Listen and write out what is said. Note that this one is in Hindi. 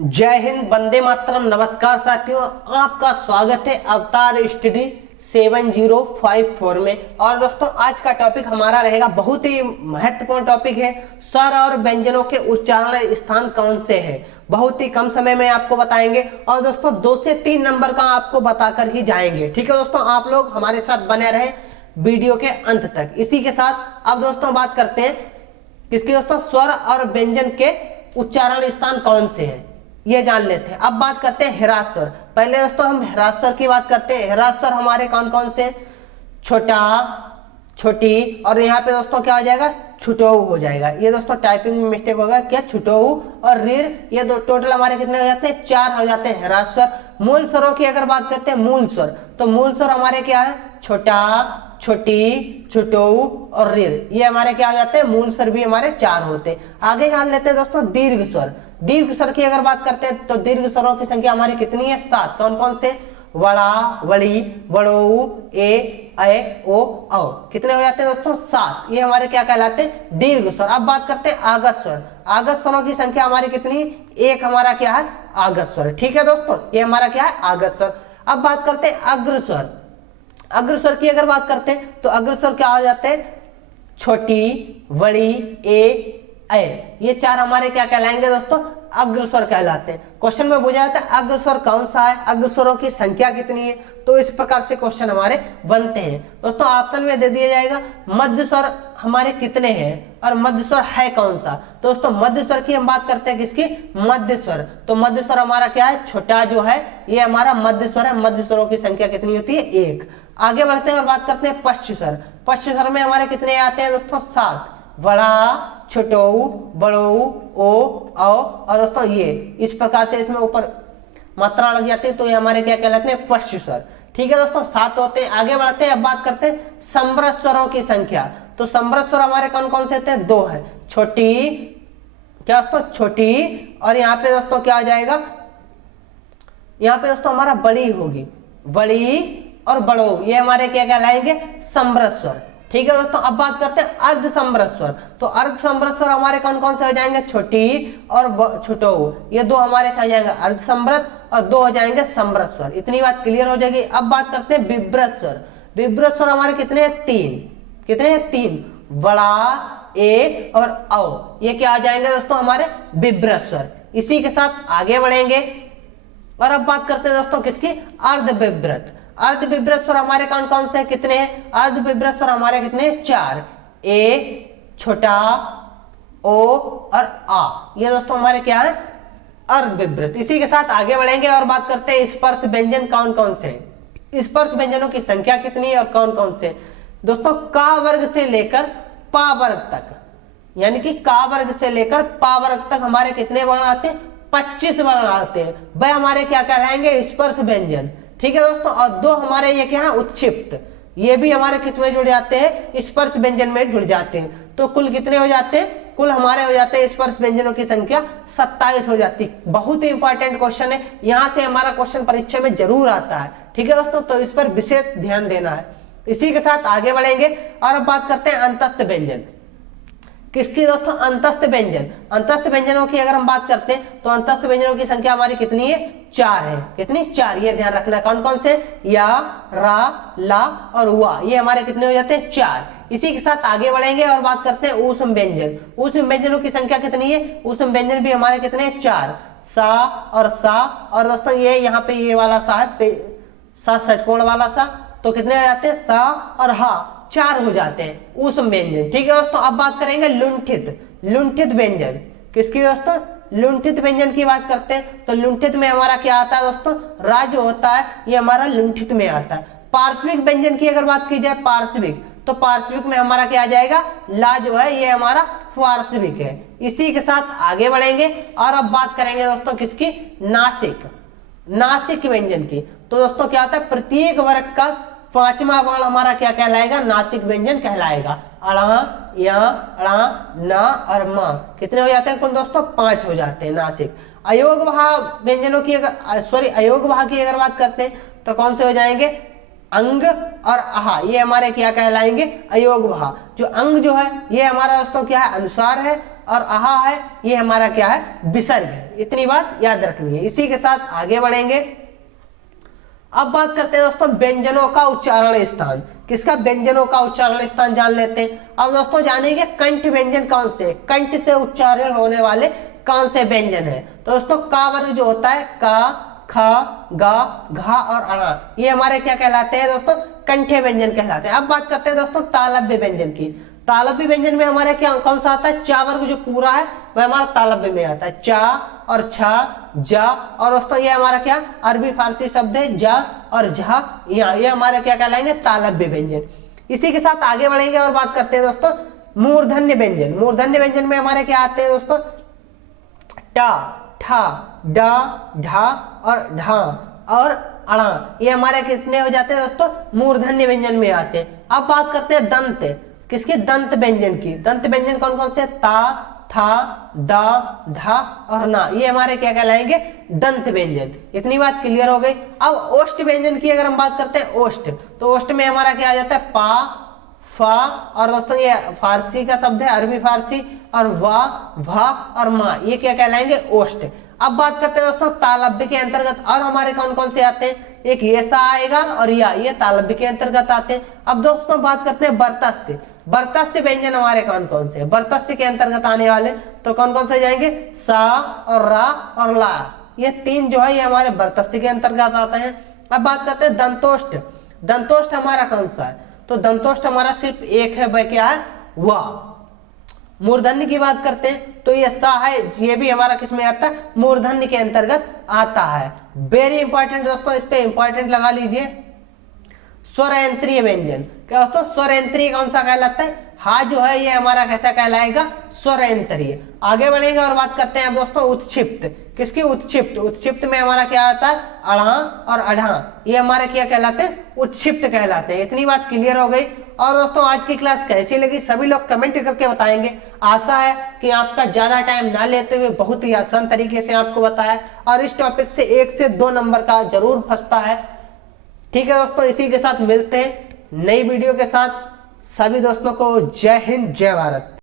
जय हिंद, वंदे मातरम। नमस्कार साथियों, आपका स्वागत है अवतार स्टडी 7054 में। और दोस्तों, आज का टॉपिक हमारा रहेगा, बहुत ही महत्वपूर्ण टॉपिक है, स्वर और व्यंजनों के उच्चारण स्थान कौन से हैं। बहुत ही कम समय में आपको बताएंगे और दोस्तों 2 से 3 नंबर का आपको बताकर ही जाएंगे। ठीक है दोस्तों, आप लोग हमारे साथ बने रहे वीडियो के अंत तक। इसी के साथ अब दोस्तों बात करते हैं किसके दोस्तों, स्वर और व्यंजन के उच्चारण स्थान कौन से हैं, ये जान लेते हैं। अब बात करते हैं ह्रास स्वर। पहले दोस्तों हम ह्रास स्वर की बात करते हैं। ह्रास स्वर हमारे कौन कौन से? छोटा, छोटी, और यहाँ पे दोस्तों क्या हो जाएगा, छुटोऊ हो जाएगा। ये दोस्तों टाइपिंग में मिस्टेक होगा, क्या छुटोऊ और रीर, ये दो टोटल हमारे कितने हो जाते हैं? 4 हो जाते हैं ह्रास स्वर। मूल स्वरों की अगर बात करते हैं, मूल स्वर, तो मूल स्वर हमारे क्या है? छोटा, छोटी, छुटोऊ और रीर, ये हमारे क्या हो जाते हैं? मूल स्वर भी हमारे 4 होते हैं। आगे जान लेते हैं दोस्तों दीर्घ स्वर। दीर्घ स्वर की अगर बात करते हैं तो दीर्घ स्वरों की संख्या हमारी कितनी है? 7। कौन कौन से? वड़ा, वड़ी, वड़ोऊ, ए, ओ, औ। कितने हो जाते हैं दोस्तों? 7। ये हमारे क्या कहलाते हैं? दीर्घ स्वर। अब बात करते हैं आगत स्वर। आगत स्वरों की संख्या हमारी कितनी? 1 हमारा क्या है? आगत स्वर। ठीक है दोस्तों, ये हमारा क्या है? आगत स्वर। अब बात करते हैं अग्र स्वर। अग्र स्वर की अगर बात करते हैं तो अग्र स्वर क्या हो जाते हैं? छोटी, बड़ी, ए, ये 4 हमारे क्या कहलाएंगे दोस्तों? अग्र स्वर कहलाते हैं। क्वेश्चन में पूछा जाता है अग्र स्वर कौन सा है, अग्र स्वरों की संख्या कितनी है, तो इस प्रकार से क्वेश्चन हमारे बनते हैं दोस्तों। ऑप्शन में दे दिया जाएगा मध्य स्वर हमारे कितने हैं और मध्य स्वर है कौन सा। दोस्तों मध्य स्वर की हम बात करते हैं, किसकी? मध्य स्वर। तो मध्य स्वर हमारा क्या है? छोटा जो है ये हमारा मध्य स्वर है। मध्य स्वरों की संख्या कितनी होती है? 1। आगे बढ़ते हैं और बात करते हैं पश्च स्वर। पश्च स्वर में हमारे कितने आते हैं दोस्तों? 7। बड़ा, छोटोऊ, बड़ोऊ, ओ, औ, और दोस्तों ये इस प्रकार से इसमें ऊपर मात्रा लग जाती है, तो ये हमारे क्या कहलाते हैं? पश्च स्वर। ठीक है दोस्तों, 7 होते हैं। आगे बढ़ते हैं, अब बात करते हैं समृद्ध स्वरों की संख्या। तो समृद्ध स्वर हमारे कौन कौन से होते हैं? 2 है। छोटी, क्या दोस्तों? छोटी, और यहाँ पे दोस्तों क्या आ जाएगा? यहाँ पे दोस्तों हमारा बड़ी होगी, बड़ी और बड़ो, ये हमारे क्या कहलाएंगे? समृद्ध स्वर। ठीक है दोस्तों, अब बात करते हैं अर्ध समृद्ध स्वर। तो अर्ध समृद्ध स्वर हमारे कौन कौन से हो जाएंगे? छोटी और छुटोऊ, ये 2 हमारे क्या हो जाएंगे? अर्ध समृद्ध, और 2 हो जाएंगे समृद्ध स्वर। इतनी बात क्लियर हो जाएगी। अब बात करते हैं विभ्रत स्वर। विभ्रत स्वर हमारे कितने हैं? 3। कितने हैं? 3। बड़ा, ए और औ, ये क्या आ जाएंगे दोस्तों? हमारे विभ्रत स्वर। इसी के साथ आगे बढ़ेंगे और अब बात करते हैं दोस्तों किसकी? अर्ध विभ्रत। अर्ध विभ्रत स्वर हमारे कौन कौन से कितने हैं? अर्ध विभ्रत स्वर हमारे कितने हैं? 4। ए, छोटा, ओ और आ, ये दोस्तों हमारे क्या है? अर्ध विभ्रत। इसी के साथ आगे बढ़ेंगे और बात करते हैं स्पर्श व्यंजन कौन कौन से हैं। स्पर्श व्यंजनों की संख्या कितनी है और कौन कौन से? दोस्तों का वर्ग से लेकर पा वर्ग तक, यानी कि का वर्ग से लेकर पा वर्ग तक हमारे कितने वर्ण आते हैं? 25 वर्ण आते हैं। वह हमारे क्या कहलाएंगे? स्पर्श व्यंजन। ठीक है दोस्तों, और 2 हमारे ये क्या है? उत्क्षिप्त, ये भी हमारे किस में जुड़ जाते हैं? स्पर्श व्यंजन में जुड़ जाते हैं। तो कुल कितने हो जाते हैं? कुल हमारे हो जाते हैं स्पर्श व्यंजनों की संख्या 27 हो जाती है। बहुत ही इंपॉर्टेंट क्वेश्चन है, यहां से हमारा क्वेश्चन परीक्षा में जरूर आता है। ठीक है दोस्तों, तो इस पर विशेष ध्यान देना है। इसी के साथ आगे बढ़ेंगे और अब बात करते हैं अंतस्थ व्यंजन। किसकी दोस्तों? अंतस्थ व्यंजन। अंतस्थ व्यंजनों की अगर हम बात करते हैं तो अंतस्थ व्यंजनों की संख्या हमारी कितनी है? 4 है। कितनी? 4। ये ध्यान रखना, कौन कौन से? या, रा, ला और वा, ये हमारे कितने हो जाते हैं? 4। इसी के साथ आगे बढ़ेंगे और बात करते हैं ऊष्म व्यंजन। ऊष्म व्यंजनों की संख्या कितनी है? ऊष्म व्यंजन भी हमारे कितने हैं? 4। सा और सा, और दोस्तों ये यहाँ पे ये वाला सा है, सा षटकोण वाला सा, तो कितने हो जाते हैं? सा और हा, 4 हो जाते हैं ऊष्म व्यंजन। ठीक है दोस्तों, अब बात करेंगे लुंठित। लुंठित व्यंजन किसकी दोस्तों? लुंठित व्यंजन की बात करते हैं तो लुंठित में हमारा क्या आता है दोस्तों? रा जो होता है ये हमारा लुंठित में आता है। पार्श्विक व्यंजन की अगर बात की जाए, पार्श्विक, तो पार्श्विक में हमारा क्या आ जाएगा? ला जो है ये हमारा पार्श्विक है। इसी के साथ आगे बढ़ेंगे और अब बात करेंगे दोस्तों किसकी? नासिक। नासिक व्यंजन की। तो दोस्तों क्या होता है? प्रत्येक वर्ग का 5वां वर्ण हमारा क्या कहलाएगा? नासिक व्यंजन कहलाएगा। अड़ा, या, अड़ा, ना और मा, कितने हो जाते हैं कुल दोस्तों? 5 हो जाते हैं नासिक। अयोगवाह व्यंजनों की अयोगवाह की अगर बात करते हैं तो कौन से हो जाएंगे? अंग और आहा, ये हमारे क्या कहलाएंगे? अयोगवाह। जो अंग जो है ये हमारा दोस्तों क्या है? अनुस्वार है, और आहा है ये हमारा क्या है, विसर्ग है। इतनी बात याद रखनी है। इसी के साथ आगे बढ़ेंगे। अब बात करते हैं दोस्तों व्यंजनों का उच्चारण स्थान। किसका, व्यंजनों का उच्चारण स्थान जान लेते हैं। अब दोस्तों जानेंगे कंठ व्यंजन कौन से, कंठ से उच्चारण होने वाले कौन से व्यंजन है। तो दोस्तों का वर्ग जो होता है का, खा, गा, घा और अणा, ये हमारे क्या कहलाते हैं दोस्तों, कंठे व्यंजन कहलाते हैं। अब बात करते हैं दोस्तों तालव्य व्यंजन की। तालव्य व्यंजन में हमारे क्या कौन सा आता है, चा वर्ग जो पूरा है वह हमारा तालव्य में आता है। चा और छा, जा और दोस्तों ये हमारा क्या अरबी फारसी शब्द है जा और झा, ये हमारे क्या कहलाएंगे, तालव्य व्यंजन। इसी के साथ आगे बढ़ेंगे और बात करते हैं दोस्तों मूर्धन्य व्यंजन। मूर्धन्य व्यंजन में हमारे क्या आते हैं दोस्तों, टा, ठा, डा, ढा और ढा और अणा, ये हमारे कितने हो जाते हैं दोस्तों, मूर्धन्य व्यंजन में आते हैं। अब बात करते हैं दंत, किसके, दंत व्यंजन की। दंत व्यंजन कौन कौन से, ता, था, दा, धा और ना, ये हमारे क्या कहलाएंगे, दंत व्यंजन। इतनी बात क्लियर हो गई। अब ओष्ठ व्यंजन की अगर हम बात करते हैं, ओष्ठ, तो ओष्ठ में हमारा क्या आ जाता है, पा, फा और दोस्तों ये फारसी का शब्द है, अरबी फारसी, और वा, भा और मा, ये क्या कहलाएंगे, ओष्ठ। अब बात करते हैं दोस्तों तालव्य के अंतर्गत और हमारे कौन कौन से आते हैं, एक ये सा आएगा और या, ये तालव्य के अंतर्गत आते हैं। अब दोस्तों बात करते हैं बर्तस्य। बर्तस्य व्यंजन हमारे कौन कौन से, बर्तस्य के अंतर्गत आने वाले तो कौन कौन से जाएंगे, सा और रा और ला, ये तीन जो है ये हमारे बर्तस्य के अंतर्गत आते हैं। अब बात करते हैं दंतोष्ठ। दंतोष्ठ हमारा कौन सा है, तो दंतोष्ठ हमारा सिर्फ एक है, वह क्या है, वा। मूर्धन्य की बात करते हैं तो ये सा है, ये भी हमारा किस में आता है, मूर्धन्य के अंतर्गत आता है। वेरी इंपॉर्टेंट दोस्तों, इस पे इंपॉर्टेंट लगा लीजिए। स्वरयंत्रीय व्यंजन, क्या दोस्तों, स्वरयंत्रीय कौन सा कहलाता है, हा जो है ये हमारा कैसा कहलाएगा, स्वरयंत्रीय। आगे बढ़ेंगे और बात करते हैं दोस्तों उत्क्षिप्त। किसकी, उत्क्षिप्त। उत्क्षिप्त में हमारा क्या आता है, अढ़ा और अढ़ा, ये हमारे क्या कहलाते हैं, उत्क्षिप्त कहलाते हैं। इतनी बात क्लियर हो गई। और दोस्तों आज की क्लास कैसी लगी सभी लोग कमेंट करके बताएंगे। आशा है कि आपका ज्यादा टाइम ना लेते हुए बहुत ही आसान तरीके से आपको बताया, और इस टॉपिक से 1 से 2 नंबर का जरूर फंसता है। ठीक है दोस्तों, इसी के साथ मिलते हैं नई वीडियो के साथ। सभी दोस्तों को जय हिंद, जय भारत।